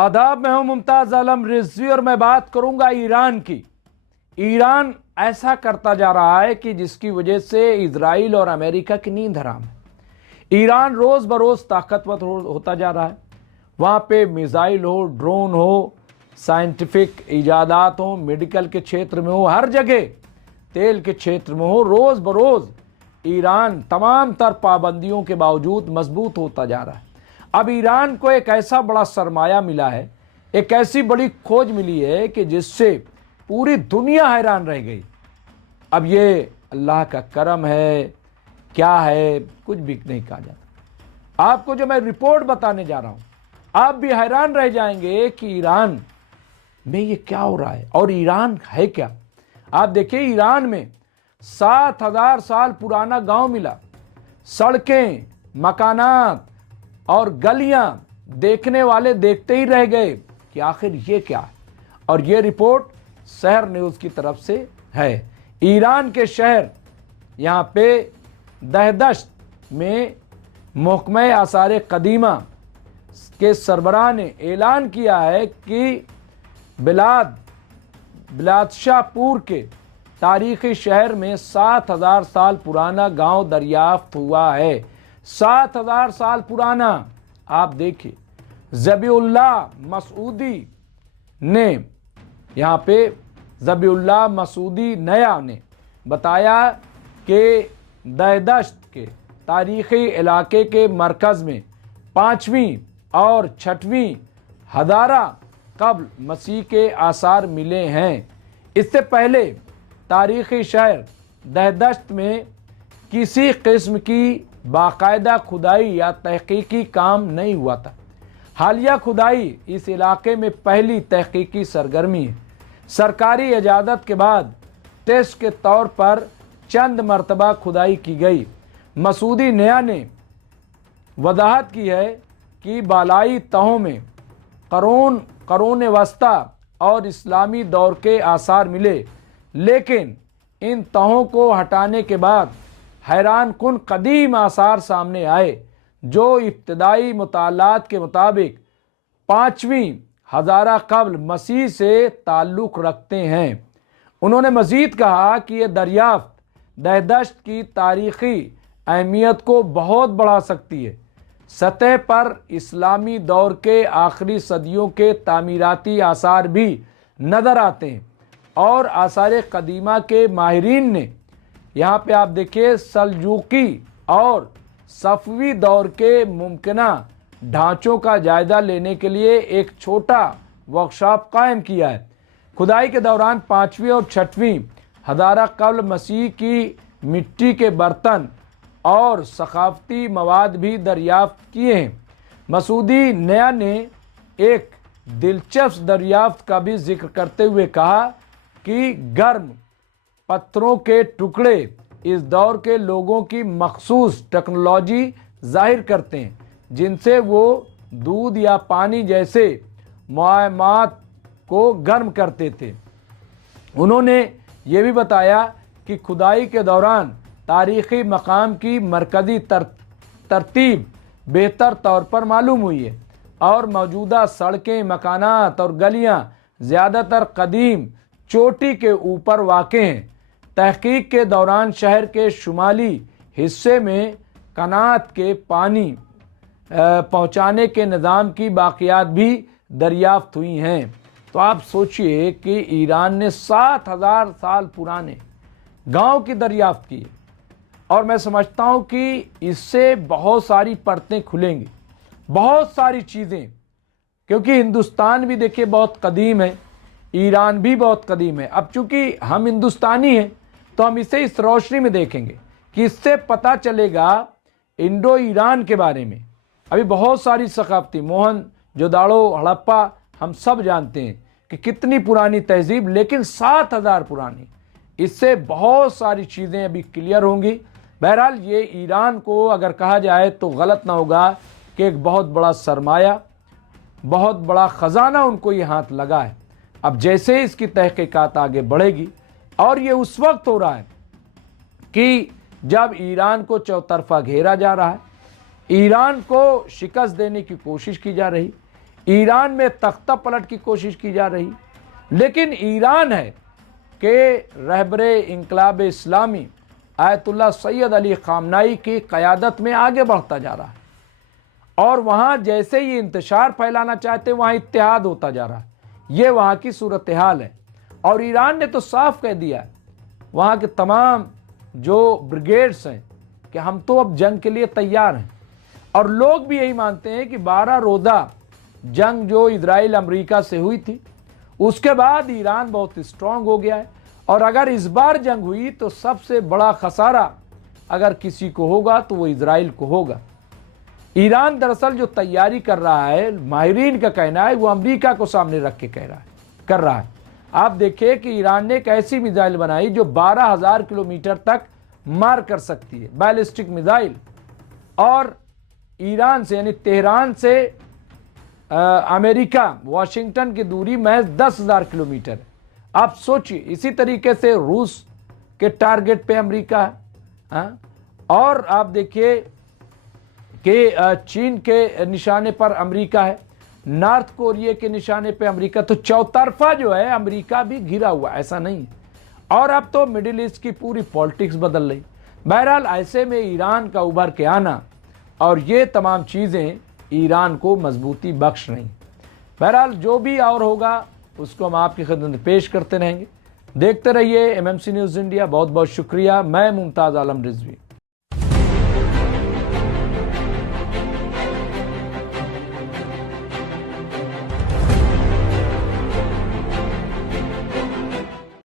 आदाब, मैं हूं मुमताज आलम रिजवी और मैं बात करूंगा ईरान की। ईरान ऐसा करता जा रहा है कि जिसकी वजह से इजराइल और अमेरिका की नींद हराम है। ईरान रोज बरोज ताकतवर होता जा रहा है। वहां पे मिसाइल हो, ड्रोन हो, साइंटिफिक इजादात हो, मेडिकल के क्षेत्र में हो, हर जगह तेल के क्षेत्र में हो, रोज बरोज ईरान तमाम तर पाबंदियों के बावजूद मजबूत होता जा रहा है। अब ईरान को एक ऐसा बड़ा सरमाया मिला है, एक ऐसी बड़ी खोज मिली है कि जिससे पूरी दुनिया हैरान रह गई। अब ये अल्लाह का करम है, क्या है, कुछ भी नहीं कहा जाता। आपको जो मैं रिपोर्ट बताने जा रहा हूं, आप भी हैरान रह जाएंगे कि ईरान में ये क्या हो रहा है और ईरान है क्या। आप देखिए, ईरान में 7,000 साल पुराना गांव मिला। सड़कें, मकानात और गलियां देखने वाले देखते ही रह गए कि आखिर ये क्या है। और ये रिपोर्ट शहर न्यूज़ की तरफ से है। ईरान के शहर यहाँ पे दहदश्त में महकमा आसार कदीमा के सरबराह ने ऐलान किया है कि बिलादशाहपुर के तारीखी शहर में 7,000 साल पुराना गांव दरियाफ्त हुआ है। 7,000 साल पुराना। आप देखिए, ज़बीउल्लाह मसूदी ने यहाँ पे ज़बीउल्लाह मसूदी नया ने बताया कि दहदश्त के तारीख़ी इलाके के मरकज़ में 5वीं और 6वीं हज़ारा कब्ल मसीह के आसार मिले हैं। इससे पहले तारीख़ी शहर दहदश्त में किसी किस्म की बाकायदा खुदाई या तहकीकी काम नहीं हुआ था। हालिया खुदाई इस इलाके में पहली तहकीकी सरगर्मी है। सरकारी इजाज़त के बाद टेस्ट के तौर पर चंद मरतबा खुदाई की गई। मसूदी नया ने वजाहत की है कि बालाई तहों में करोन वस्ता और इस्लामी दौर के आसार मिले, लेकिन इन तहों को हटाने के बाद हैरान कुन कदीम आसार सामने आए जो इब्तदाई मुतालात के मुताबिक 5वीं हज़ारा कब्ल मसीह से ताल्लुक़ रखते हैं। उन्होंने मज़ीद कहा कि यह दरियाफ्त दहदश्त की तारीख़ी अहमियत को बहुत बढ़ा सकती है। सतह पर इस्लामी दौर के आखिरी सदियों के तामीराती आसार भी नज़र आते हैं और आसार कदीमा के माहिरीन ने यहाँ पे आप देखिए सल्जूकी और सफ़वी दौर के मुमकिना ढांचों का जायज़ा लेने के लिए एक छोटा वर्कशॉप कायम किया है। खुदाई के दौरान 5वीं और 6वीं हज़ारा कब्ल मसीह की मिट्टी के बर्तन और सकाफती मवाद भी दरियाफ्त किए हैं। मसूदी नया ने एक दिलचस्प दरियाफ्त का भी जिक्र करते हुए कहा कि गर्म पत्थरों के टुकड़े इस दौर के लोगों की मखसूस टेक्नोलॉजी जाहिर करते हैं, जिनसे वो दूध या पानी जैसे मुआमात को गर्म करते थे। उन्होंने ये भी बताया कि खुदाई के दौरान तारीख़ी मकाम की मरकज़ी तरतीब बेहतर तौर पर मालूम हुई है और मौजूदा सड़कें, मकानात और गलियां ज़्यादातर कदीम चोटी के ऊपर वाक़े हैं। तहकीक के दौरान शहर के शुमाली हिस्से में कनात के पानी पहुँचाने के निज़ाम की बाक़ियात भी दरियाफ्त हुई हैं। तो आप सोचिए कि ईरान ने 7,000 साल पुराने गांव की दरियाफ्त की और मैं समझता हूं कि इससे बहुत सारी परतें खुलेंगी, बहुत सारी चीज़ें, क्योंकि हिंदुस्तान भी देखिए बहुत कदीम है, ईरान भी बहुत कदीम है। अब चूंकि हम हिंदुस्तानी हैं तो हम इसे इस रोशनी में देखेंगे कि इससे पता चलेगा इंडो ईरान के बारे में। अभी बहुत सारी सकाफती मोहनजोदाड़ो, हड़प्पा, हम सब जानते हैं कि कितनी पुरानी तहजीब, लेकिन 7,000 पुरानी। इससे बहुत सारी चीज़ें अभी क्लियर होंगी। बहरहाल ये ईरान को अगर कहा जाए तो गलत ना होगा कि एक बहुत बड़ा सरमाया, बहुत बड़ा ख़जाना उनको ये हाथ लगा है। अब जैसे इसकी तहकीकात आगे बढ़ेगी, और ये उस वक्त हो रहा है कि जब ईरान को चौतरफा घेरा जा रहा है, ईरान को शिकस्त देने की कोशिश की जा रही, ईरान में तख्ता पलट की कोशिश की जा रही, लेकिन ईरान है कि रहबरे इंकलाब इस्लामी आयतुल्लाह सैयद अली खामनाई की क़यादत में आगे बढ़ता जा रहा है, और वहाँ जैसे ही इंतशार फैलाना चाहते वहाँ इत्तेहाद होता जा रहा है। ये वहाँ की सूरत हाल है। और ईरान ने तो साफ कह दिया है वहाँ के तमाम जो ब्रिगेड्स हैं कि हम तो अब जंग के लिए तैयार हैं, और लोग भी यही मानते हैं कि 12 रोज़ा जंग जो इजराइल अमेरिका से हुई थी उसके बाद ईरान बहुत स्ट्रांग हो गया है, और अगर इस बार जंग हुई तो सबसे बड़ा खसारा अगर किसी को होगा तो वो इजराइल को होगा। ईरान दरअसल जो तैयारी कर रहा है, माहिरीन का कहना है, वो अमेरिका को सामने रख के कर रहा है। आप देखिए कि ईरान ने एक ऐसी मिसाइल बनाई जो 12,000 किलोमीटर तक मार कर सकती है, बैलिस्टिक मिसाइल, और ईरान से यानी तेहरान से अमेरिका वाशिंगटन की दूरी महज 10,000 किलोमीटर है। आप सोचिए, इसी तरीके से रूस के टारगेट पे अमेरिका है, और आप देखिए कि चीन के निशाने पर अमेरिका है, नॉर्थ कोरिया के निशाने पे अमेरिका, तो चौतरफा जो है अमेरिका भी घिरा हुआ, ऐसा नहीं है। और अब तो मिडिल ईस्ट की पूरी पॉलिटिक्स बदल रही। बहरहाल ऐसे में ईरान का उभर के आना और ये तमाम चीज़ें ईरान को मजबूती बख्श रही। बहरहाल जो भी और होगा उसको हम आपकी खिदमत में पेश करते रहेंगे। देखते रहिए MMC न्यूज़ इंडिया। बहुत बहुत शुक्रिया। मैं मुमताज़ आलम रिजवी।